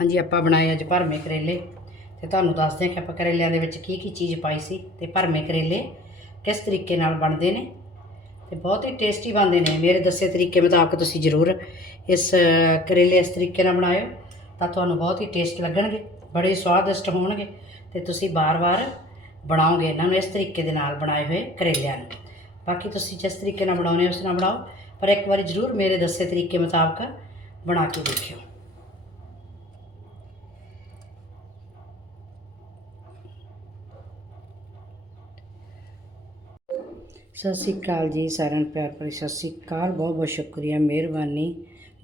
ਹਾਂਜੀ, ਆਪਾਂ ਬਣਾਏ ਅੱਜ ਭਰਮੇ ਕਰੇਲੇ। ਤੇ ਤੁਹਾਨੂੰ ਦੱਸਦੇ ਹਾਂ ਕਿ ਆਪਾਂ ਕਰੇਲਿਆਂ ਦੇ ਵਿੱਚ ਕੀ ਕੀ ਚੀਜ਼ ਪਾਈ ਸੀ ਤੇ ਭਰਮੇ ਕਰੇਲੇ ਕਿਸ ਤਰੀਕੇ ਨਾਲ ਬਣਦੇ ਨੇ ਤੇ ਬਹੁਤ ਹੀ ਟੇਸਟੀ ਬਣਦੇ ਨੇ। ਮੇਰੇ ਦੱਸੇ ਤਰੀਕੇ ਮੁਤਾਬਕ ਤੁਸੀਂ ਜ਼ਰੂਰ ਇਸ ਕਰੇਲੇ ਇਸ ਤਰੀਕੇ ਨਾਲ ਬਣਾਇਓ ਤਾਂ ਤੁਹਾਨੂੰ ਬਹੁਤ ਹੀ ਟੇਸਟ ਲੱਗਣਗੇ, ਬੜੇ ਸਵਾਦਿਸ਼ਟ ਹੋਣਗੇ ਤੇ ਤੁਸੀਂ ਬਾਰ-ਬਾਰ ਬਣਾਓਗੇ ਇਹਨਾਂ ਨੂੰ ਇਸ ਤਰੀਕੇ ਦੇ ਨਾਲ ਬਣਾਏ ਹੋਏ ਕਰੇਲਿਆਂ ਨੂੰ। ਬਾਕੀ ਤੁਸੀਂ ਜਿਸ ਤਰੀਕੇ ਨਾਲ ਬਣਾਉਣੇ ਉਸ ਨਾਲ ਬਣਾਓ, ਪਰ ਇੱਕ ਵਾਰੀ ਜ਼ਰੂਰ ਮੇਰੇ ਦੱਸੇ ਤਰੀਕੇ ਮੁਤਾਬਕ ਬਣਾ ਕੇ ਦੇਖਿਓ। ਸਤਿ ਸ਼੍ਰੀ ਅਕਾਲ ਜੀ ਸਾਰਿਆਂ ਨੂੰ ਪਿਆਰ ਭਰੀ ਸਤਿ ਸ਼੍ਰੀ ਅਕਾਲ ਬਹੁਤ ਬਹੁਤ ਸ਼ੁਕਰੀਆ ਮਿਹਰਬਾਨੀ।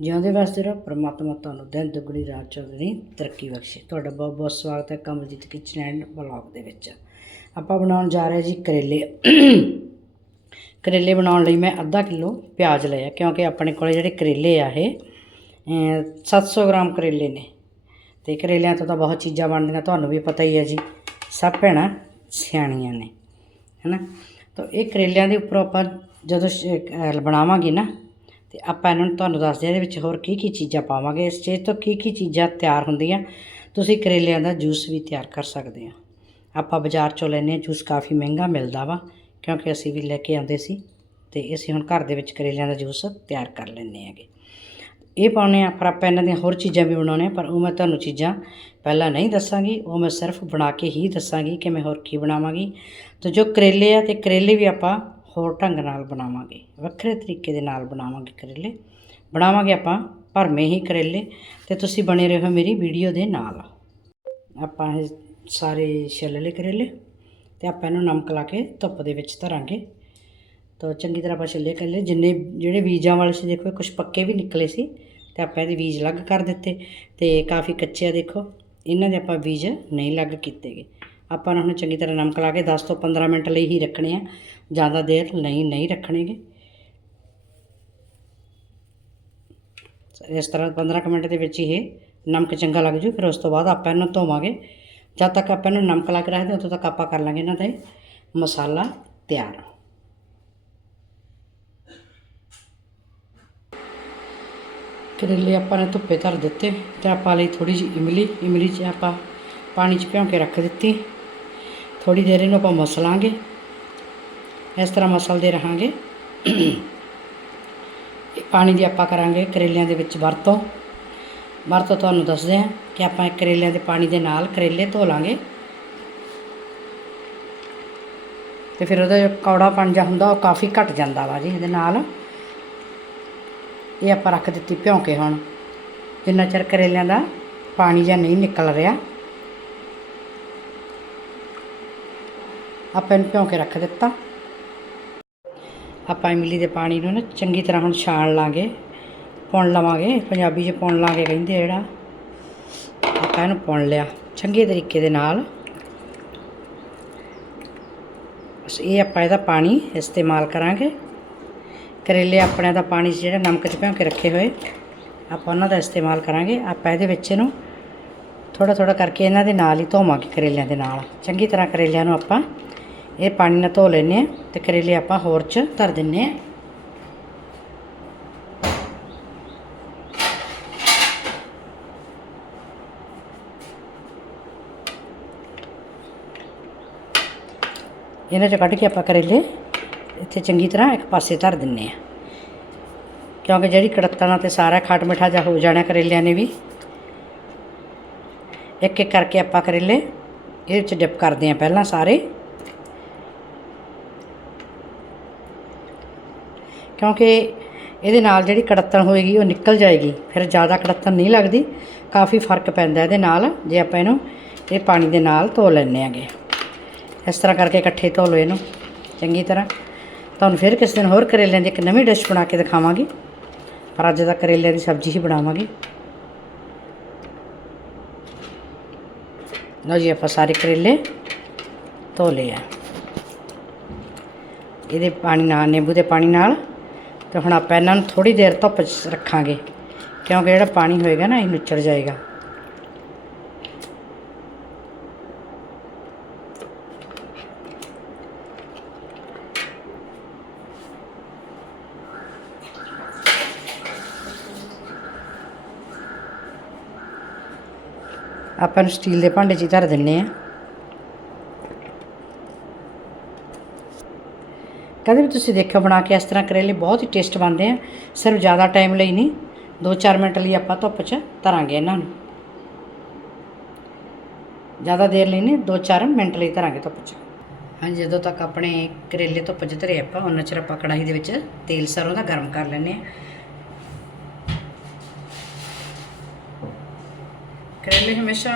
ਜਿਉਂਦੇ ਵਾਸਤੇ ਰੋ ਪ੍ਰਮਾਤਮਾ ਤੁਹਾਨੂੰ ਦਿਨ ਦੁਗਣੀ ਰਾਤ ਚੌਗਣੀ ਤਰੱਕੀ ਬਖਸ਼ੇ। ਤੁਹਾਡਾ ਬਹੁਤ ਬਹੁਤ ਸਵਾਗਤ ਹੈ ਕਮਲਜੀਤ ਕਿਚਨ ਐਂਡ ਬਲੌਗ ਦੇ ਵਿੱਚ। ਆਪਾਂ ਬਣਾਉਣ ਜਾ ਰਹੇ ਜੀ ਕਰੇਲੇ। ਕਰੇਲੇ ਬਣਾਉਣ ਲਈ ਮੈਂ ਅੱਧਾ ਕਿਲੋ ਪਿਆਜ਼ ਲਿਆ ਕਿਉਂਕਿ ਆਪਣੇ ਕੋਲੇ ਜਿਹੜੇ ਕਰੇਲੇ ਆ ਇਹ ਅਮ, 700 ਗ੍ਰਾਮ ਕਰੇਲੇ ਨੇ। ਤੇ ਕਰੇਲਿਆਂ ਤੋਂ ਤਾਂ ਬਹੁਤ ਚੀਜ਼ਾਂ ਬਣਦੀਆਂ ਤੁਹਾਨੂੰ ਵੀ ਪਤਾ ਹੀ ਹੈ ਜੀ। ਸਭ ਭੈਣਾਂ ਸਿਆਣੀਆਂ ਨੇ ਹੈਨਾ? ਤਾਂ ਇਹ ਕਰੇਲਿਆਂ ਦੇ ਉੱਪਰ ਆਪਾਂ ਜਦੋਂ ਸ਼- ਬਣਾਵਾਂਗੇ ਨਾ, ਤੇ ਆਪਾਂ ਇਹਨਾਂ ਨੂੰ ਤੁਹਾਨੂੰ ਦੱਸਦੇ ਹਾਂ ਇਹਦੇ ਵਿੱਚ ਹੋਰ ਕੀ ਕੀ ਚੀਜ਼ਾਂ ਪਾਵਾਂਗੇ। ਇਸ ਚੀਜ਼ ਤੋਂ ਕੀ ਕੀ ਚੀਜ਼ਾਂ ਤਿਆਰ ਹੁੰਦੀਆਂ, ਤੁਸੀਂ ਕਰੇਲਿਆਂ ਦਾ ਜੂਸ ਵੀ ਤਿਆਰ ਕਰ ਸਕਦੇ ਆ ਆਪਾਂ ਬਾਜ਼ਾਰ ਚੋਂ ਲੈਨੇ ਜੂਸ ਕਾਫੀ ਮਹਿੰਗਾ ਮਿਲਦਾ ਵਾ, ਕਿਉਂਕਿ ਅਸੀਂ ਵੀ ਲੈ ਕੇ ਆਉਂਦੇ ਸੀ, ਤੇ ਅਸੀਂ ਹੁਣ ਘਰ ਦੇ ਵਿੱਚ ਕਰੇਲਿਆਂ ਦਾ ਜੂਸ ਤਿਆਰ ਕਰ ਲੈਂਦੇ ਹੈਗੇ। ਇਹ ਪਾਉਣੇ ਆ, ਪਰ ਆਪਾਂ ਇਹਨਾਂ ਦੀਆਂ ਹੋਰ ਚੀਜ਼ਾਂ ਵੀ ਬਣਾਉਣੇ ਆ, ਪਰ ਉਹ ਮੈਂ ਤੁਹਾਨੂੰ ਚੀਜ਼ਾਂ ਪਹਿਲਾਂ ਨਹੀਂ ਦੱਸਾਂਗੀ, ਉਹ ਮੈਂ ਸਿਰਫ ਬਣਾ ਕੇ ਹੀ ਦੱਸਾਂਗੀ ਕਿ ਮੈਂ ਹੋਰ ਕੀ ਬਣਾਵਾਂਗੀ। ਤੇ ਜੋ ਕਰੇਲੇ ਆ ਤੇ ਕਰੇਲੇ ਵੀ ਆਪਾਂ ਹੋਰ ਢੰਗ ਨਾਲ ਬਣਾਵਾਂਗੇ, ਵੱਖਰੇ ਤਰੀਕੇ ਦੇ ਨਾਲ ਬਣਾਵਾਂਗੇ ਕਰੇਲੇ। ਬਣਾਵਾਂਗੇ ਆਪਾਂ ਭਰਮੇ ਹੀ ਕਰੇਲੇ ਤੇ ਤੁਸੀਂ ਬਣੇ ਰਹੋ ਮੇਰੀ ਵੀਡੀਓ ਦੇ ਨਾਲ। ਆਪਾਂ ਇਹ ਸਾਰੇ ਛਿੱਲ ਲਏ ਕਰੇਲੇ ਤੇ ਆਪਾਂ ਇਹਨੂੰ ਨਮਕ ਲਾ ਕੇ ਧੁੱਪ ਦੇ ਵਿੱਚ ਧਰਾਂਗੇ। ਤਾਂ ਚੰਗੀ ਤਰ੍ਹਾਂ ਆਪਾਂ ਛਿੱਲੇ ਕਰ ਲਏ। ਜਿੰਨੇ ਜਿਹੜੇ ਬੀਜਾਂ ਵਾਲੇ ਸੀ, ਦੇਖੋ ਕੁਝ ਪੱਕੇ ਵੀ ਨਿਕਲੇ ਸੀ ਤੇ ਆਪਾਂ ਇਹਦੇ ਬੀਜ ਅਲੱਗ ਕਰ ਦਿੱਤੇ ਤੇ ਕਾਫੀ ਕੱਚੇ ਆ ਦੇਖੋ, ਇਹਨਾਂ ਦੇ ਆਪਾਂ ਬੀਜ ਨਹੀਂ ਲੱਗ ਕੀਤੇਗੇ ਆਪਾਂ ਇਹਨਾਂ ਨੂੰ ਚੰਗੀ ਤਰ੍ਹਾਂ ਨਮਕ ਲਾ ਕੇ 10 ਤੋਂ 15 ਮਿੰਟ ਲਈ ਹੀ ਰੱਖਣੇ ਆ, ਜ਼ਿਆਦਾ ਦੇਰ ਨਹੀਂ ਨਹੀਂ ਰੱਖਣੇਗੇ ਇਸ ਤਰ੍ਹਾਂ 15 ਕੁ ਮਿੰਟ ਦੇ ਵਿੱਚ ਹੀ ਇਹ ਨਮਕ ਚੰਗਾ ਲੱਗ ਜੂ, ਫਿਰ ਉਸ ਤੋਂ ਬਾਅਦ ਆਪਾਂ ਇਹਨੂੰ ਧੋਵਾਂਗੇ। ਜਦ ਤੱਕ ਆਪਾਂ ਇਹਨੂੰ ਨਮਕ ਲਾ ਕੇ ਰੱਖਦੇ ਉਦੋਂ ਤੱਕ ਆਪਾਂ ਕਰ ਲਾਂਗੇ ਇਹਨਾਂ ਦਾ ਮਸਾਲਾ ਤਿਆਰ। ਕਰੇਲੇ ਆਪਾਂ ਨੇ ਧੁੱਪੇ ਧਰ ਦਿੱਤੇ ਤੇ ਆਪਾਂ ਲਈ ਥੋੜੀ ਜਿਹੀ ਇਮਲੀ ਇਮਲੀ 'ਚ ਆਪਾਂ ਪਾਣੀ 'ਚ ਭਿਉਂ ਕੇ ਰੱਖ ਦਿੱਤੀ। ਥੋੜੀ ਦੇਰ ਇਹਨੂੰ ਆਪਾਂ ਮਸਲਾਂਗੇ। ਇਸ ਤਰ੍ਹਾਂ ਮਸਲਦੇ ਰਹਾਂਗੇ। ਪਾਣੀ ਦੀ ਆਪਾਂ ਕਰਾਂਗੇ ਕਰੇਲਿਆਂ ਦੇ ਵਿੱਚ ਵਰਤੋਂ। ਵਰਤੋਂ ਤੁਹਾਨੂੰ ਦੱਸਦੇ ਹਾਂ ਕਿ ਆਪਾਂ ਕਰੇਲਿਆਂ ਦੇ ਪਾਣੀ ਦੇ ਨਾਲ ਕਰੇਲੇ ਧੋ ਲਾਂਗੇ। ਤੇ ਫਿਰ ਉਹਦਾ ਕੌੜਾ ਕੌੜਾਪਣ ਜਿਹਾ ਹੁੰਦਾ ਉਹ ਕਾਫੀ ਘਟ ਜਾਂਦਾ ਵਾ ਜੀ ਇਹਦੇ ਨਾਲ। ਇਹ ਆਪਾਂ ਰੱਖ ਦਿੱਤੀ ਭਿਉਂ ਕੇ ਹੁਣ। ਜਿੰਨਾ ਚਿਰ ਕਰੇਲਿਆਂ ਦਾ ਪਾਣੀ ਜਾਂ ਨਹੀਂ ਨਿਕਲ ਰਿਹਾ। ਆਪਾਂ ਇਹਨੂੰ ਭਿਉਂ ਕੇ ਰੱਖ ਦਿੱਤਾ। ਆਪਾਂ ਇਮਲੀ ਦੇ ਪਾਣੀ ਨੂੰ ਨਾ ਚੰਗੀ ਤਰ੍ਹਾਂ ਹੁਣ ਛਾਣ ਲਾਂਗੇ। ਪੁਣ ਲਵਾਂਗੇ। ਪੰਜਾਬੀ 'ਚ ਪੁਣ ਲਾਂਗੇ ਕਹਿੰਦੇ ਜਿਹੜਾ। ਆਪਾਂ ਇਹਨੂੰ ਪੁਣ ਲਿਆ। ਚੰਗੇ ਤਰੀਕੇ ਦੇ ਨਾਲ। ਇਹ ਆਪਾਂ ਇਹਦਾ ਪਾਣੀ ਇਸਤੇਮਾਲ ਕਰਾਂਗੇ। ਕਰੇਲੇ ਆਪਣੇ ਦਾ ਪਾਣੀ 'ਚ ਜਿਹੜਾ ਨਮਕ 'ਚ ਭਿਉਂ ਕੇ ਰੱਖੇ ਹੋਏ, ਆਪਾਂ ਉਹਨਾਂ ਦਾ ਇਸਤੇਮਾਲ ਕਰਾਂਗੇ। ਆਪਾਂ ਇਹਦੇ ਵਿੱਚ ਇਹਨੂੰ ਥੋੜਾ ਥੋੜਾ ਕਰਕੇ ਇਹਨਾਂ ਦੇ ਨਾਲ ਹੀ ਧੋਵਾਂਗੇ ਕਰੇਲਿਆਂ ਦੇ ਨਾਲ। ਚੰਗੀ ਤਰ੍ਹਾਂ ਕਰੇਲਿਆਂ ਨੂੰ ਆਪਾਂ ਇਹ ਪਾਣੀ ਨਾਲ ਧੋ ਲੈਨੇ ਆ ਤੇ ਕਰੇਲੇ ਆਪਾਂ ਹੋਰ 'ਚ ਧਰ ਦਿੰਨੇ ਆ ਇਹਨਾਂ 'ਚ ਕੱਢ ਕੇ ਆਪਾਂ ਕਰੇਲੇ ਇੱਥੇ ਚੰਗੀ ਤਰ੍ਹਾਂ ਇੱਕ ਪਾਸੇ ਧਰ ਦਿੰਨੇ ਆ। ਕਿਉਂਕਿ ਜਿਹੜੀ ਕੜਤਣਾ ਤੇ ਸਾਰਾ ਖੱਟ ਮਿੱਠਾ ਜਿਹਾ ਹੋ ਜਾਣਾ ਕਰੇਲਿਆਂ ਨੇ ਵੀ। ਇੱਕ ਇੱਕ ਕਰਕੇ ਆਪਾਂ ਕਰੇਲੇ ਇਹਦੇ ਵਿੱਚ ਡਿਪ ਕਰਦੇ ਆ ਪਹਿਲਾਂ ਸਾਰੇ। ਕਿਉਂਕਿ ਇਹਦੇ ਨਾਲ ਜਿਹੜੀ ਕੜਤਣ ਹੋਏਗੀ ਉਹ ਨਿਕਲ ਜਾਏਗੀ, ਫਿਰ ਜ਼ਿਆਦਾ ਕੜਤਣ ਨਹੀਂ ਲੱਗਦੀ। ਕਾਫੀ ਫ਼ਰਕ ਪੈਂਦਾ ਇਹਦੇ ਨਾਲ, ਜੇ ਆਪਾਂ ਇਹਨੂੰ ਇਹ ਪਾਣੀ ਦੇ ਨਾਲ ਧੋ ਲੈਂਦੇ ਆਂਗੇ ਇਸ ਤਰ੍ਹਾਂ ਕਰਕੇ ਇਕੱਠੇ ਧੋ ਲਓ ਇਹਨੂੰ, ਚੰਗੀ ਤਰ੍ਹਾਂ। ਤੁਹਾਨੂੰ ਫਿਰ ਕਿਸੇ ਦਿਨ ਹੋਰ ਕਰੇਲਿਆਂ ਦੀ ਇੱਕ ਨਵੀਂ ਡਿਸ਼ ਬਣਾ ਕੇ ਦਿਖਾਵਾਂਗੀ। ਪਰ ਅੱਜ ਦਾ ਕਰੇਲਿਆਂ ਦੀ ਸਬਜ਼ੀ ਹੀ ਬਣਾਵਾਂਗੇ। ਲਓ ਜੀ, ਆਪਾਂ ਸਾਰੇ ਕਰੇਲੇ ਧੋ ਲਏ ਆ। ਇਹਦੇ ਪਾਣੀ ਨਾਲ, ਨਿੰਬੂ ਦੇ ਪਾਣੀ ਨਾਲ ਤੇ ਹੁਣ ਆਪਾਂ ਇਹਨਾਂ ਨੂੰ ਥੋੜੀ ਦੇਰ ਧੁੱਪ 'ਚ ਰੱਖਾਂਗੇ। ਕਿਉਂਕਿ ਜਿਹੜਾ ਪਾਣੀ ਹੋਏਗਾ ਨਾ, ਇਹ ਨੁੱਚੜ ਜਾਏਗਾ। ਆਪਾਂ ਨੂੰ ਸਟੀਲ ਦੇ ਭਾਂਡੇ 'ਚ ਹੀ ਧਰ ਦਿੰਨੇ ਆ। ਕਦੇ ਵੀ ਤੁਸੀਂ ਦੇਖਿਓ ਬਣਾ ਕੇ ਇਸ ਤਰ੍ਹਾਂ ਕਰੇਲੇ ਬਹੁਤ ਹੀ ਟੇਸਟ ਬਣਦੇ ਆ। ਸਿਰਫ ਜ਼ਿਆਦਾ ਟਾਈਮ ਲਈ ਨਹੀਂ 2-4 ਮਿੰਟ ਲਈ ਆਪਾਂ ਧੁੱਪ 'ਚ ਧਰਾਂਗੇ ਇਹਨਾਂ ਨੂੰ। ਜ਼ਿਆਦਾ ਦੇਰ ਲਈ ਨਹੀਂ 2-4 ਮਿੰਟ ਲਈ ਧਰਾਂਗੇ ਧੁੱਪ 'ਚ। ਹਾਂਜੀ, ਜਦੋਂ ਤੱਕ ਆਪਣੇ ਕਰੇਲੇ ਧੁੱਪ 'ਚ ਧਰੇ ਆਪਾਂ ਉਹਨਾਂ ਚਿਰ ਆਪਾਂ ਕੜਾਹੀ ਦੇ ਵਿੱਚ ਤੇਲ ਸਰੋਂ ਦਾ ਗਰਮ ਕਰ ਲੈਂਦੇ ਆ। ਕਰੇਲੇ ਹਮੇਸ਼ਾ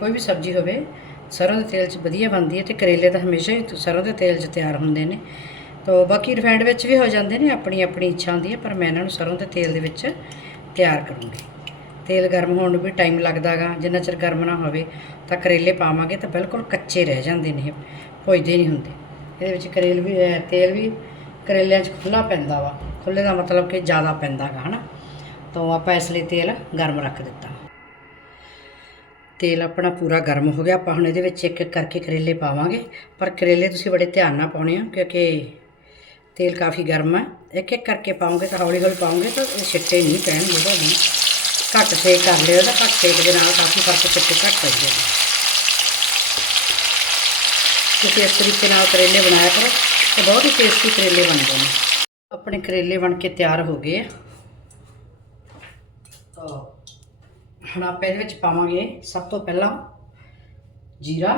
ਕੋਈ ਵੀ ਸਬਜ਼ੀ ਹੋਵੇ, ਸਰੋਂ ਦੇ ਤੇਲ 'ਚ ਵਧੀਆ ਬਣਦੀ ਹੈ ਤੇ ਕਰੇਲੇ ਤਾਂ ਹਮੇਸ਼ਾ ਹੀ ਸਰੋਂ ਦੇ ਤੇਲ 'ਚ ਤਿਆਰ ਹੁੰਦੇ ਨੇ। ਤੋ ਬਾਕੀ ਰਿਫਾਈਂਡ ਵਿੱਚ ਵੀ ਹੋ ਜਾਂਦੇ ਨੇ ਆਪਣੀ ਆਪਣੀ ਇੱਛਾ ਹੁੰਦੀ ਹੈ, ਪਰ ਮੈਂ ਇਹਨਾਂ ਨੂੰ ਸਰੋਂ ਦੇ ਤੇਲ ਦੇ ਵਿੱਚ ਤਿਆਰ ਕਰੂੰਗੀ। ਤੇਲ ਗਰਮ ਹੋਣ ਨੂੰ ਵੀ ਟਾਈਮ ਲੱਗਦਾਗਾ ਜਿੰਨਾ ਚਿਰ ਗਰਮ ਨਾ ਹੋਵੇ, ਤਾਂ ਕਰੇਲੇ ਪਾਵਾਂਗੇ ਤਾਂ ਬਿਲਕੁਲ ਕੱਚੇ ਰਹਿ ਜਾਂਦੇ ਨੇ ਇਹ ਭੁੱਜਦੇ ਨਹੀਂ ਹੁੰਦੇ। ਇਹਦੇ ਵਿੱਚ ਕਰੇਲ ਵੀ ਤੇਲ ਵੀ ਕਰੇਲਿਆਂ 'ਚ ਖੁੱਲਾ ਪੈਂਦਾ ਵਾ। ਖੁੱਲੇ ਦਾ ਮਤਲਬ ਕਿ ਜ਼ਿਆਦਾ ਪੈਂਦਾਗਾ ਹਨਾ? ਤਾਂ ਆਪਾਂ ਇਸ ਲਈ ਤੇਲ ਗਰਮ ਰੱਖ ਦਿੱਤਾ। ਤੇਲ ਆਪਣਾ ਪੂਰਾ ਗਰਮ ਹੋ ਗਿਆ। ਆਪਾਂ ਹੁਣ ਇਹਦੇ ਵਿੱਚ ਇੱਕ ਇੱਕ ਕਰਕੇ ਕਰੇਲੇ ਪਾਵਾਂਗੇ। ਪਰ ਕਰੇਲੇ ਤੁਸੀਂ ਬੜੇ ਧਿਆਨ ਨਾਲ ਪਾਉਣੇ ਆ, ਕਿਉਂਕਿ ਤੇਲ ਕਾਫੀ ਗਰਮ ਹੈ ਇੱਕ ਇੱਕ ਕਰਕੇ ਪਾਉਂਗੇ ਤਾਂ ਹੌਲੀ ਹੌਲੀ ਪਾਉਂਗੇ ਤਾਂ ਇਹ ਛਿੱਟੇ ਨਹੀਂ ਪੈਣਗੇ ਤੁਹਾਨੂੰ ਘੱਟ ਸੇਕ ਕਰ ਲਿਓ ਤਾਂ ਘੱਟ ਸੇਕ ਦੇ ਨਾਲ ਕਾਫੀ ਫ਼ਰਕ ਛਿੱਟੇ ਘੱਟ ਪੈਂਦੇ ਨੇ ਤੁਸੀਂ ਇਸ ਤਰੀਕੇ ਨਾਲ ਕਰੇਲੇ ਬਣਾਇਆ ਕਰੋ ਤੇ ਬਹੁਤ ਹੀ ਟੇਸਟੀ ਕਰੇਲੇ ਬਣਦੇ ਨੇ। ਆਪਣੇ ਕਰੇਲੇ ਬਣ ਕੇ ਤਿਆਰ ਹੋ ਗਏ ਆ। ਤਾਂ ਹੁਣ ਆਪਾਂ ਇਹਦੇ ਵਿੱਚ ਪਾਵਾਂਗੇ ਸਭ ਤੋਂ ਪਹਿਲਾਂ ਜੀਰਾ।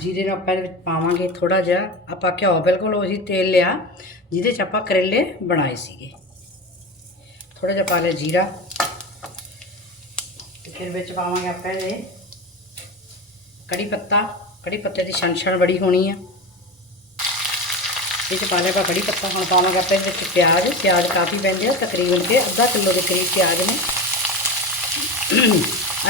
ਜੀਰੇ ਨੂੰ ਆਪਾਂ ਇਹਦੇ ਵਿੱਚ ਪਾਵਾਂਗੇ ਥੋੜਾ ਜਿਹਾ। ਆਪਾਂ ਘਿਓ ਬਿਲਕੁਲ ਉਹੀ ਤੇਲ ਲਿਆ, ਜਿਹਦੇ ਚ ਆਪਾਂ ਕਰੇਲੇ ਬਣਾਏ ਸੀਗੇ। ਥੋੜਾ ਜਿਹਾ ਪਾ ਲਿਆ ਜੀਰਾ। ਤੇ ਫਿਰ ਵਿੱਚ ਪਾਵਾਂਗੇ ਆਪਾਂ ਇਹਦੇ ਕੜੀ ਪੱਤਾ। ਕੜੀ ਪੱਤੇ ਦੀ ਛਣ ਛਣ ਬੜੀ ਹੋਣੀ ਆ। ਇਹ ਚ ਪਾ ਲਿਆ ਆਪਾਂ ਕੜੀ ਪੱਤਾ, ਹੁਣ ਪਾਵਾਂਗੇ ਆਪਾਂ ਇਹਦੇ ਵਿੱਚ ਪਿਆਜ਼ ਪਿਆਜ਼ ਕਾਫੀ ਪੈਂਦੇ ਆ, ਤਕਰੀਬਨ ਕੇ ਅੱਧਾ ਕਿਲੋ ਦੇ ਕਰੀਬ ਪਿਆਜ਼ ਨੇ।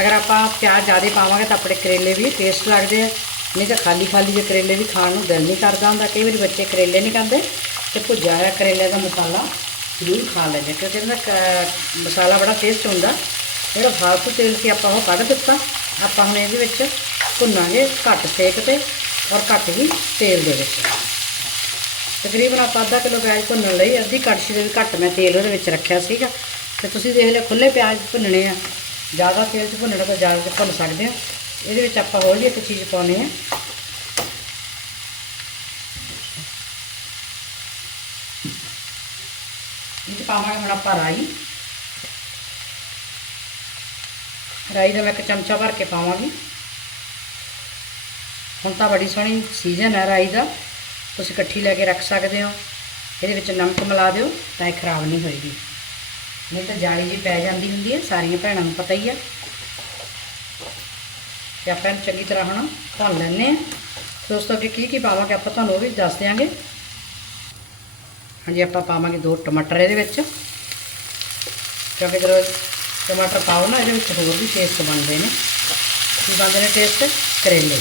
ਅਗਰ ਆਪਾਂ ਪਿਆਜ਼ ਜ਼ਿਆਦਾ ਪਾਵਾਂਗੇ ਤਾਂ ਆਪਣੇ ਕਰੇਲੇ ਵੀ ਟੇਸਟ ਲੱਗਦੇ ਆ। ਨਹੀਂ ਤਾਂ ਖਾਲੀ ਖਾਲੀ ਜੇ ਕਰੇਲੇ ਵੀ ਖਾਣ ਨੂੰ ਦਿਲ ਨਹੀਂ ਕਰਦਾ ਹੁੰਦਾ, ਕਈ ਵਾਰੀ ਬੱਚੇ ਕਰੇਲੇ ਨਹੀਂ ਖਾਂਦੇ ਤੇ ਭੁੱਜਿਆ ਹੋਇਆ ਕਰੇਲੇ ਦਾ ਮਸਾਲਾ ਜ਼ਰੂਰ ਖਾ ਲੈਂਦੇ ਕਿਉਂਕਿ ਇਹਦਾ ਕ- ਮਸਾਲਾ ਬੜਾ ਟੇਸਟ ਹੁੰਦਾ। ਜਿਹੜਾ ਫਾਲਤੂ ਤੇਲ ਸੀ ਆਪਾਂ ਉਹ ਕੱਢ ਦਿੱਤਾ। ਆਪਾਂ ਹੁਣ ਇਹਦੇ ਵਿੱਚ ਭੁੰਨਾਂਗੇ ਘੱਟ ਸੇਕ ਤੇ ਔਰ ਘੱਟ ਹੀ ਤੇਲ ਦੇ ਵਿੱਚ। ਤਕਰੀਬਨ ਆਪਾਂ ਅੱਧਾ ਕਿਲੋ ਪਿਆਜ਼ ਭੁੰਨਣ ਲਈ, ਅੱਧੀ ਕੜਛੀ ਦੇ ਵੀ ਘੱਟ ਮੈਂ ਤੇਲ ਉਹਦੇ ਵਿੱਚ ਰੱਖਿਆ ਸੀਗਾ। ਤੇ ਤੁਸੀਂ ਦੇਖ ਲਿਓ ਖੁੱਲੇ ਪਿਆਜ਼ ਭੁੰਨਣੇ ਆ। ਜ਼ਿਆਦਾ ਤੇਲ 'ਚ ਭੁੰਨਣਾ ਤਾਂ ਜ਼ਿਆਦਾ ਭੁੰਨ ਸਕਦੇ ਆ। ਇਹਦੇ ਵਿੱਚ ਆਪਾਂ ਹੋਰ ਵੀ ਇੱਕ ਚੀਜ਼ ਪਾਉਣੀ ਆ। ਇਹ 'ਚ ਪਾਵਾਂਗੇ ਹੁਣ ਆਪਾਂ ਰਾਈ। ਰਾਈ ਦਾ ਮੈਂ ਇੱਕ ਚਮਚਾ ਭਰ ਕੇ ਪਾਵਾਂਗੀ। ਹੁਣ ਤਾਂ ਬੜੀ ਸੋਹਣੀ ਸੀਜ਼ਨ ਹੈ ਰਾਈ ਦਾ। ਤੁਸੀਂ ਇਕੱਠੀ ਲੈ ਕੇ ਰੱਖ ਸਕਦੇ ਹੋ। ਇਹਦੇ ਵਿੱਚ ਨਮਕ ਮਿਲਾ ਦਿਓ ਤਾਂ ਇਹ ਖਰਾਬ ਨਹੀਂ ਹੋਏਗੀ। ਨਹੀਂ ਤਾਂ ਜਾਲੀ ਜੀ ਪੈ ਜਾਂਦੀ ਹੁੰਦੀ ਹੈ, ਸਾਰੀਆਂ ਭੈਣਾਂ ਨੂੰ ਪਤਾ ਹੀ ਹੈ। ਤੇ ਆਪਾਂ ਇਹਨੂੰ ਚੰਗੀ ਤਰ੍ਹਾਂ ਹੁਣ ਭੰਨ ਲੈਂਦੇ ਹਾਂ। ਦੋਸਤੋ, ਅੱਗੇ ਕੀ ਕੀ ਪਾਵਾਂਗੇ ਆਪਾਂ ਤੁਹਾਨੂੰ ਉਹ ਵੀ ਦੱਸ ਦਿਆਂਗੇ। ਹਾਂਜੀ, ਆਪਾਂ ਪਾਵਾਂਗੇ ਦੋ ਟਮਾਟਰ ਇਹਦੇ ਵਿੱਚ। ਕਿਉਂਕਿ ਜਦੋਂ ਟਮਾਟਰ ਪਾਓ ਨਾ, ਇਹਦੇ ਵਿੱਚ ਹੋਰ ਵੀ ਟੇਸਟ ਬਣਦੇ ਨੇ। ਕੀ ਬਣਦੇ ਨੇ ਟੇਸਟ ਕਰੇਲੇ।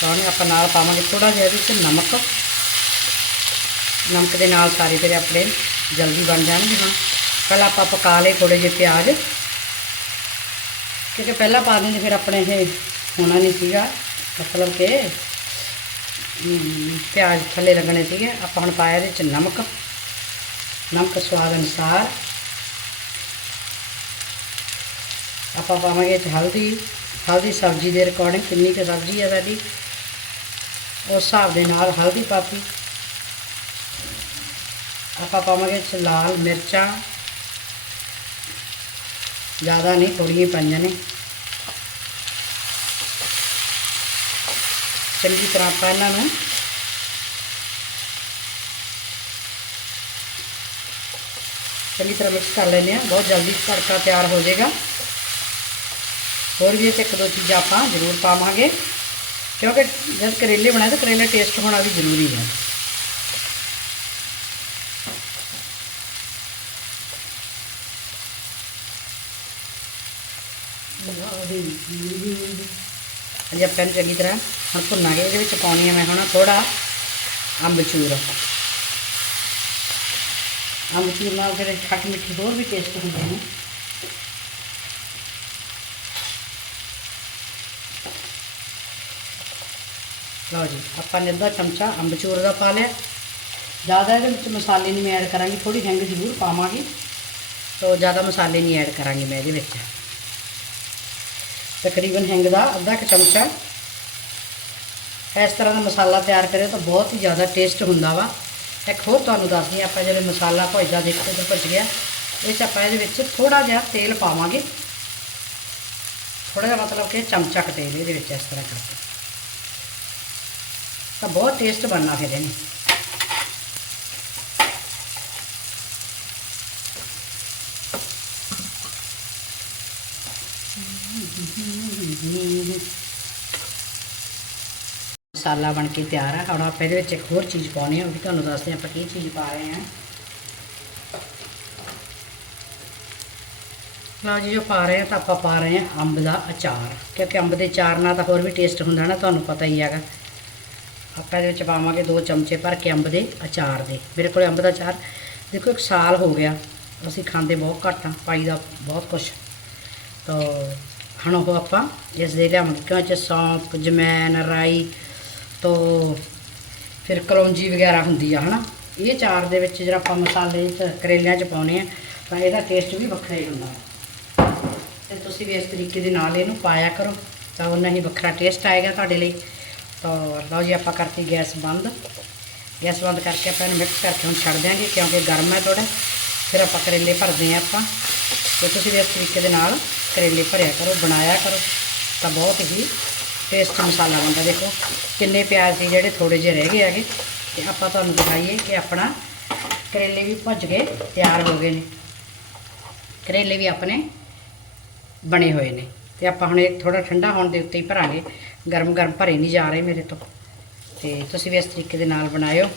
ਤਾਂ ਆਪਾਂ ਨਾਲ ਪਾਵਾਂਗੇ ਥੋੜਾ ਜਿਹਾ ਇਹਦੇ ਵਿੱਚ ਨਮਕ। ਨਮਕ ਦੇ ਨਾਲ ਸਾਰੇ ਫਿਰ ਆਪਣੇ ਜਲਦੀ ਬਣ ਜਾਣਗੇ ਹਾਂ ਪਹਿਲਾਂ ਆਪਾਂ ਪਕਾ ਲਏ ਥੋੜੇ ਜਿਹੇ ਪਿਆਜ਼। ਕਿਉਂਕਿ ਪਹਿਲਾਂ ਪਾ ਦਿੰਦੇ ਫਿਰ ਆਪਣੇ ਇਹ ਹੋਣਾ ਨਹੀਂ ਸੀਗਾ। ਮਤਲਬ ਕਿ ਪਿਆਜ਼ ਥੱਲੇ ਲੱਗਣੇ ਸੀਗੇ। ਆਪਾਂ ਹੁਣ ਪਾਇਆ ਇਹਦੇ ਵਿੱਚ ਨਮਕ। ਨਮਕ ਸਵਾਦ ਅਨੁਸਾਰ। ਆਪਾਂ ਪਾਵਾਂਗੇ ਹਲਦੀ। ਹਲਦੀ ਸਬਜ਼ੀ ਦੇ ਰਿਕਾਰਡਿੰਗ ਕਿੰਨੀ ਕੁ ਸਬਜ਼ੀ ਹੈ ਸਾਡੀ। ਉਸ ਹਿਸਾਬ ਦੇ ਨਾਲ ਹਲਦੀ ਪਾਤੀ ਆਪਾਂ ਪਾਵਾਂਗੇ ਇਹ 'ਚ ਲਾਲ ਮਿਰਚਾਂ ਜ਼ਿਆਦਾ ਨਹੀਂ ਥੋੜ੍ਹੀਆਂ ਹੀ ਪਾਈਆਂ ਨੇ ਚੰਗੀ ਤਰ੍ਹਾਂ ਆਪਾਂ ਇਹਨਾਂ ਨੂੰ ਚੰਗੀ ਤਰ੍ਹਾਂ ਮਿਕਸ ਕਰ ਲੈਂਦੇ ਆ ਬਹੁਤ ਜਲਦੀ ਤੜਕਾ ਤਿਆਰ ਹੋ ਜਾਏਗਾ ਹੋਰ ਵੀ ਇਹ 'ਚ ਇੱਕ ਦੋ ਚੀਜ਼ਾਂ ਆਪਾਂ ਜ਼ਰੂਰ ਪਾਵਾਂਗੇ ਕਿਉਂਕਿ ਜਦ ਕਰੇਲੇ ਬਣਾਏ ਤਾਂ ਕਰੇਲੇ ਟੇਸਟ ਹੋਣਾ ਵੀ ਜ਼ਰੂਰੀ ਹੈ। ਅਜੇ ਆਪਾਂ ਨੂੰ ਚੰਗੀ ਤਰ੍ਹਾਂ ਹੁਣ ਭੁੰਨਾਂਗੇ ਇਹਦੇ ਵਿੱਚ ਪਾਉਣੀ ਹੈ ਮੈਂ ਹੁਣ ਥੋੜਾ ਅੰਬਚੂਰ। ਅੰਬਚੂਰ ਨਾਲ ਫਿਰ ਖੱਟ ਮਿੱਠੀ ਹੋਰ ਵੀ ਟੇਸਟ ਹੁੰਦੇ ਨੇ। ਲਓ ਜੀ, ਆਪਾਂ ਨੇ ਅੱਧਾ ਚਮਚਾ ਅੰਬਚੂਰ ਦਾ ਪਾ ਲਿਆ। ਜ਼ਿਆਦਾ ਇਹਦੇ ਵਿੱਚ ਮਸਾਲੇ ਨਹੀਂ ਐਡ ਕਰਾਂਗੀ ਥੋੜੀ ਹਿੰਗ ਜ਼ਰੂਰ ਪਾਵਾਂਗੀ। ਤੋ ਜ਼ਿਆਦਾ ਮਸਾਲੇ ਨਹੀਂ ਐਡ ਕਰਾਂਗੀ ਮੈਂ ਇਹਦੇ ਵਿੱਚ। ਤਕਰੀਬਨ ਹਿੰਗ ਦਾ ਅੱਧਾ ਕੁ ਚਮਚਾ। ਇਸ ਤਰ੍ਹਾਂ ਦਾ ਮਸਾਲਾ ਤਿਆਰ ਕਰਿਓ ਤਾਂ ਬਹੁਤ ਹੀ ਜ਼ਿਆਦਾ ਟੇਸਟ ਹੁੰਦਾ ਵਾ। ਇੱਕ ਹੋਰ ਤੁਹਾਨੂੰ ਦੱਸਦੀ ਆਪਾਂ ਜਿਹੜੇ ਮਸਾਲਾ ਭੁੱਜਦਾ ਦੇਖੋ ਤੇ ਭੁੱਜ ਗਿਆ। ਇਹ 'ਚ ਆਪਾਂ ਇਹਦੇ ਵਿੱਚ ਥੋੜਾ ਜਿਹਾ ਤੇਲ ਪਾਵਾਂਗੇ। ਥੋੜਾ ਜਿਹਾ ਮਤਲਬ ਕਿ ਚਮਚਾ ਕੁ ਤੇਲ ਇਹਦੇ ਵਿੱਚ ਇਸ ਤਰ੍ਹਾਂ ਕਰਕੇ। ਤਾਂ ਬਹੁਤ ਟੇਸਟ ਬਣਨਾ ਫਿਰ ਇਹਨੇ। ਮਸਾਲਾ ਬਣ ਕੇ ਤਿਆਰ ਆ। ਹੁਣ ਆਪਾਂ ਇਹਦੇ ਵਿੱਚ ਇੱਕ ਹੋਰ ਚੀਜ਼ ਪਾਉਣੀ ਆ, ਉਹ ਵੀ ਤੁਹਾਨੂੰ ਦੱਸਦੇ ਹਾਂ ਆਪਾਂ ਕੀ ਚੀਜ਼ ਪਾ ਰਹੇ ਹਾਂ। ਲਓ ਜੀ, ਜੋ ਪਾ ਰਹੇ ਹਾਂ ਤਾਂ ਆਪਾਂ ਪਾ ਰਹੇ ਹਾਂ ਅੰਬ ਦਾ ਅਚਾਰ। ਕਿਉਂਕਿ ਅੰਬ ਦੇ ਅਚਾਰ ਨਾਲ ਤਾਂ ਹੋਰ ਵੀ ਟੇਸਟ ਹੁੰਦਾ ਨਾ, ਤੁਹਾਨੂੰ ਪਤਾ ਹੀ ਹੈਗਾ। ਆਪਾਂ ਇਹਦੇ ਵਿੱਚ ਪਾਵਾਂਗੇ ਦੋ ਚਮਚੇ ਭਰ ਕੇ ਅੰਬ ਦੇ ਅਚਾਰ ਦੇ। ਮੇਰੇ ਕੋਲ ਅੰਬ ਦਾ ਅਚਾਰ ਦੇਖੋ ਇੱਕ ਸਾਲ ਹੋ ਗਿਆ, ਅਸੀਂ ਖਾਂਦੇ ਬਹੁਤ ਘੱਟ ਆ ਪਾਈ ਦਾ ਬਹੁਤ ਕੁਛ। ਤਾਂ ਹੁਣ ਉਹ ਆਪਾਂ ਇਸ ਦੇ ਲਿਆਵਾਂਗੇ। ਕਿਉਂ ਚ ਸੌਂਪ ਜਮੈਨ, ਰਾਈ, ਤੋਂ ਫਿਰ ਕਲੌਂਜੀ ਵਗੈਰਾ ਹੁੰਦੀ ਆ, ਹਨਾ? ਇਹ ਚਾਰ ਦੇ ਵਿੱਚ ਜਿਹੜਾ ਆਪਾਂ ਮਸਾਲੇ ਚ, ਕਰੇਲਿਆਂ ਚ ਪਾਉਨੇ ਆ, ਤਾਂ ਇਹਦਾ ਟੇਸਟ ਵੀ ਵੱਖਰਾ ਹੀ ਹੁੰਦਾ ਹੈ। ਤੇ ਤੁਸੀਂ ਵੀ ਇਸ ਤਰੀਕੇ ਦੇ ਨਾਲ ਇਹਨੂੰ ਪਾਇਆ ਕਰੋ, ਤਾਂ ਉਹਨਾਂ ਹੀ ਵੱਖਰਾ ਟੇਸਟ ਆਏਗਾ ਤੁਹਾਡੇ ਲਈ। ਤਾਂ ਲਓ ਜੀ, ਆਪਾਂ ਕਰਤੀ ਗੈਸ ਬੰਦ। ਗੈਸ ਬੰਦ ਕਰਕੇ ਆਪਾਂ ਇਹਨੂੰ ਮਿਕਸ ਕਰਕੇ ਹੁਣ ਛੱਡ ਦਿਆਂਗੇ, ਕਿਉਂਕਿ ਗਰਮ ਹੈ ਥੋੜਾ ਫਿਰ ਆਪਾਂ ਕਰੇਲੇ ਭਰਦੇ ਹਾਂ ਆਪਾਂ। ਤੇ ਤੁਸੀਂ ਵੀ ਇਸ ਤਰੀਕੇ ਦੇ ਨਾਲ ਕਰੇਲੇ ਭਰਿਆ ਕਰੋ, ਬਣਾਇਆ ਕਰੋ। ਤਾਂ ਬਹੁਤ ਹੀ ਟੇਸਟ ਮਸਾਲਾ ਬਣਦਾ। ਦੇਖੋ, ਕਿੰਨੇ ਪਿਆਜ਼ ਸੀ ਜਿਹੜੇ ਥੋੜੇ ਜਿਹੇ ਰਹਿ ਗਏ ਹੈਗੇ। ਤੇ ਆਪਾਂ ਤੁਹਾਨੂੰ ਦਿਖਾਈਏ ਕਿ ਆਪਣਾ ਕਰੇਲੇ ਵੀ ਭੱਜ ਕੇ ਤਿਆਰ ਹੋ ਗਏ ਨੇ। ਕਰੇਲੇ ਵੀ ਆਪਣੇ ਬਣੇ ਹੋਏ ਨੇ। ਤੇ ਆਪਾਂ ਹੁਣ ਇਹ ਥੋੜਾ ਠੰਡਾ ਹੋਣ ਦੇ ਉੱਤੇ ਹੀ ਭਰਾਂਗੇ। ਗਰਮ ਗਰਮ ਭਰੇ ਨਹੀਂ ਜਾ ਰਹੇ ਮੇਰੇ ਤੋਂ। ਤੇ ਤੁਸੀਂ ਵੀ ਇਸ ਤਰੀਕੇ ਦੇ ਨਾਲ ਬਣਾਇਓ।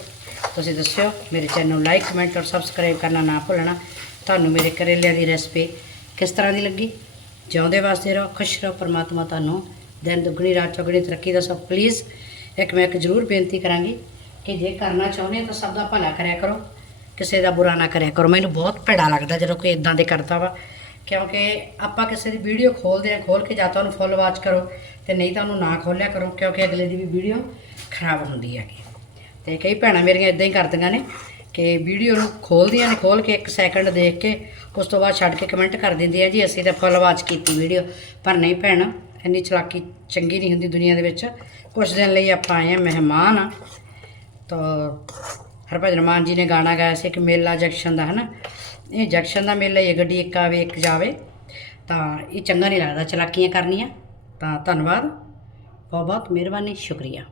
ਤੁਸੀਂ ਦੱਸਿਓ, ਮੇਰੇ ਚੈਨਲ ਨੂੰ ਲਾਈਕ ਕਮੈਂਟ ਔਰ ਸਬਸਕ੍ਰਾਈਬ ਕਰਨਾ ਨਾ ਭੁੱਲਣਾ। ਤੁਹਾਨੂੰ ਮੇਰੇ ਕਰੇਲਿਆਂ ਦੀ ਰੈਸਪੀ ਕਿਸ ਤਰ੍ਹਾਂ ਦੀ ਲੱਗੀ? ਜਿਉਂਦੇ ਵਾਸਤੇ ਰਹੋ, ਖੁਸ਼ ਰਹੋ, ਪਰਮਾਤਮਾ ਤੁਹਾਨੂੰ ਦਿਨ ਦੁੱਗਣੀ, ਰਾਤ ਚੌਗਣੀ ਤਰੱਕੀ ਦਾ ਸਭ ਪਲੀਜ਼ ਇੱਕ ਮੈਂ ਇੱਕ ਜ਼ਰੂਰ ਬੇਨਤੀ ਕਰਾਂਗੀ ਕਿ ਜੇ ਕਰਨਾ ਚਾਹੁੰਦੇ ਹੋ ਤਾਂ ਸਭ ਦਾ ਭਲਾ ਕਰਿਆ ਕਰੋ। ਕਿਸੇ ਦਾ ਬੁਰਾ ਨਾ ਕਰਿਆ ਕਰੋ। ਮੈਨੂੰ ਬਹੁਤ ਭੈੜਾ ਲੱਗਦਾ ਜਦੋਂ ਕੋਈ ਇਦਾਂ ਦੇ ਕਰਦਾ ਵਾ। ਕਿਉਂਕਿ ਆਪਾਂ ਕਿਸੇ ਦੀ ਵੀਡੀਓ ਖੋਲਦੇ ਆ ਖੋਲ ਕੇ ਜਾਂ ਤਾਂ ਉਹਨੂੰ ਫੁੱਲ ਵਾਚ ਕਰੋ। ਤੇ ਨਹੀਂ ਤਾਂ ਉਹਨੂੰ ਨਾ ਖੋਲਿਆ ਕਰੋ, ਕਿਉਂਕਿ ਅਗਲੇ ਦੀ ਵੀ ਵੀਡੀਓ ਖਰਾਬ ਹੁੰਦੀ ਹੈਗੀ। ਤੇ ਕਈ ਭੈਣਾਂ ਮੇਰੀਆਂ ਇਦਾਂ ਹੀ ਕਰਦੀਆਂ ਨੇ ਕਿ ਵੀਡੀਓ ਨੂੰ ਖੋਲਦੀਆਂ ਨੇ, ਖੋਲ ਕੇ 1 ਸੈਕਿੰਡ ਦੇਖ ਕੇ, ਉਸ ਤੋਂ ਬਾਅਦ ਛੱਡ ਕੇ ਕਮੈਂਟ ਕਰ ਦਿੰਦੀਆਂ ਜੀ, ਅਸੀਂ ਤਾਂ ਫੁੱਲ ਵਾਚ ਕੀਤੀ ਵੀਡੀਓ। ਪਰ ਨਹੀਂ ਭੈਣ, ਇੰਨੀ ਚਲਾਕੀ ਚੰਗੀ ਨਹੀਂ ਹੁੰਦੀ ਦੁਨੀਆ ਦੇ ਵਿੱਚ। ਕੁਝ ਦਿਨ ਲਈ ਆਪਾਂ ਆਏ ਆ ਮਹਿਮਾਨ ਆ। ਤਾਂ ਹਰਭਜਨ ਮਾਨ ਜੀ ਨੇ ਗਾਣਾ ਗਾਇਆ ਸੀ ਕਿ ਮੇਲਾ ਜੰਕਸ਼ਨ ਦਾ, ਹਨਾ? ਇਹ ਜੰਕਸ਼ਨ ਦਾ ਮੇਲਾ ਇਹ ਗੱਡੀ ਇੱਕ ਆਵੇ, ਇੱਕ ਜਾਵੇ। ਤਾਂ ਇਹ ਚੰਗਾ ਨਹੀਂ ਲੱਗਦਾ ਚਲਾਕੀਆਂ ਕਰਨੀਆਂ। ਤਾਂ ਧੰਨਵਾਦ। ਬਹੁਤ ਬਹੁਤ ਮਿਹਰਬਾਨੀ ਸ਼ੁਕਰੀਆ।